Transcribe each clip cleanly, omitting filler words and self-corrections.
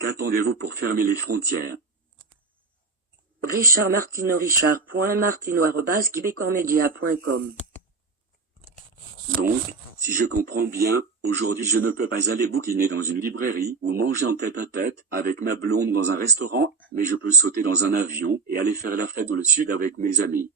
Qu'attendez-vous pour fermer les frontières? Richard Martineau richard.martineau@quebecormedia.com. Donc, si je comprends bien, aujourd'hui je ne peux pas aller bouquiner dans une librairie ou manger en tête-à-tête avec ma blonde dans un restaurant, mais je peux sauter dans un avion et aller faire la fête dans le sud avec mes amis.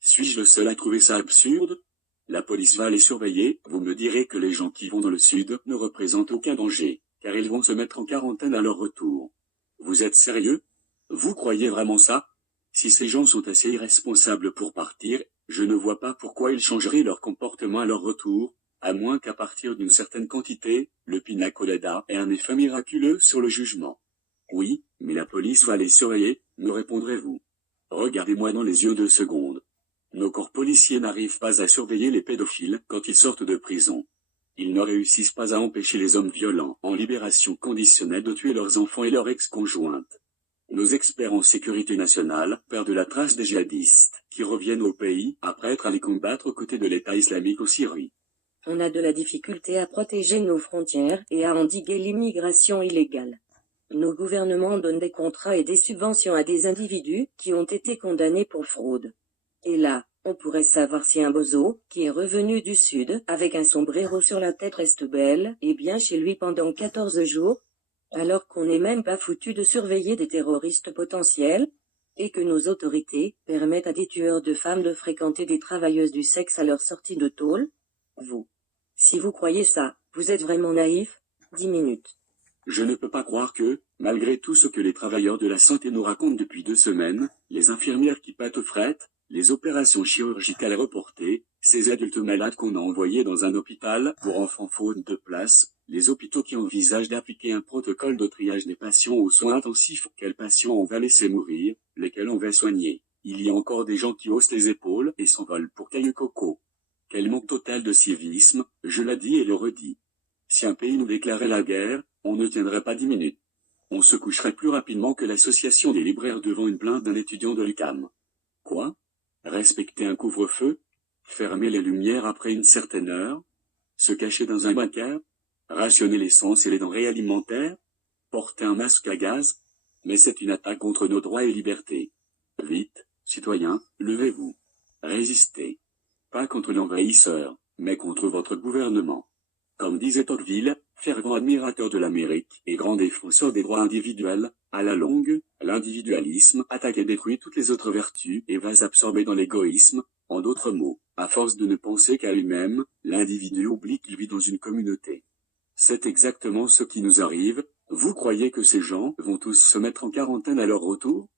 Suis-je le seul à trouver ça absurde? La police va les surveiller, vous me direz que les gens qui vont dans le sud ne représentent aucun danger, car ils vont se mettre en quarantaine à leur retour. Vous êtes sérieux? Vous croyez vraiment ça? Si ces gens sont assez irresponsables pour partir, je ne vois pas pourquoi ils changeraient leur comportement à leur retour, à moins qu'à partir d'une certaine quantité, le pina colada ait un effet miraculeux sur le jugement. Oui, mais la police va les surveiller, me répondrez-vous. Regardez-moi dans les yeux 2 secondes. Nos corps policiers n'arrivent pas à surveiller les pédophiles quand ils sortent de prison. Ils ne réussissent pas à empêcher les hommes violents en libération conditionnelle de tuer leurs enfants et leurs ex-conjointes. Nos experts en sécurité nationale perdent la trace des djihadistes qui reviennent au pays après être allés combattre aux côtés de l'État islamique en Syrie. On a de la difficulté à protéger nos frontières et à endiguer l'immigration illégale. Nos gouvernements donnent des contrats et des subventions à des individus qui ont été condamnés pour fraude. Et là, on pourrait savoir si un bozo, qui est revenu du sud, avec un sombrero sur la tête reste belle, et bien chez lui pendant 14 jours, alors qu'on n'est même pas foutu de surveiller des terroristes potentiels, et que nos autorités permettent à des tueurs de femmes de fréquenter des travailleuses du sexe à leur sortie de tôle. Vous. Si vous croyez ça, vous êtes vraiment naïf? 10 minutes. Je ne peux pas croire que, malgré tout ce que les travailleurs de la santé nous racontent depuis 2 semaines, les infirmières qui pâtent aux frettes, les opérations chirurgicales reportées, ces adultes malades qu'on a envoyés dans un hôpital pour enfants faute de place, les hôpitaux qui envisagent d'appliquer un protocole de triage des patients aux soins intensifs, quels patients on va laisser mourir, lesquels on va soigner. Il y a encore des gens qui haussent les épaules et s'envolent pour Caillou Coco. Quel manque total de civisme, je l'ai dit et le redis. Si un pays nous déclarait la guerre, on ne tiendrait pas 10 minutes. On se coucherait plus rapidement que l'association des libraires devant une plainte d'un étudiant de l'UQAM. Quoi? Respecter un couvre-feu? Fermer les lumières après une certaine heure? Se cacher dans un bunker? Rationner l'essence et les denrées alimentaires? Porter un masque à gaz? Mais c'est une attaque contre nos droits et libertés. Vite, citoyens, levez-vous. Résistez. Pas contre l'envahisseur, mais contre votre gouvernement. Comme disait Tocqueville, fervent admirateur de l'Amérique et grand défenseur des droits individuels, à la longue, l'individualisme attaque et détruit toutes les autres vertus et va s'absorber dans l'égoïsme. En d'autres mots, à force de ne penser qu'à lui-même, l'individu oublie qu'il vit dans une communauté. C'est exactement ce qui nous arrive. Vous croyez que ces gens vont tous se mettre en quarantaine à leur retour?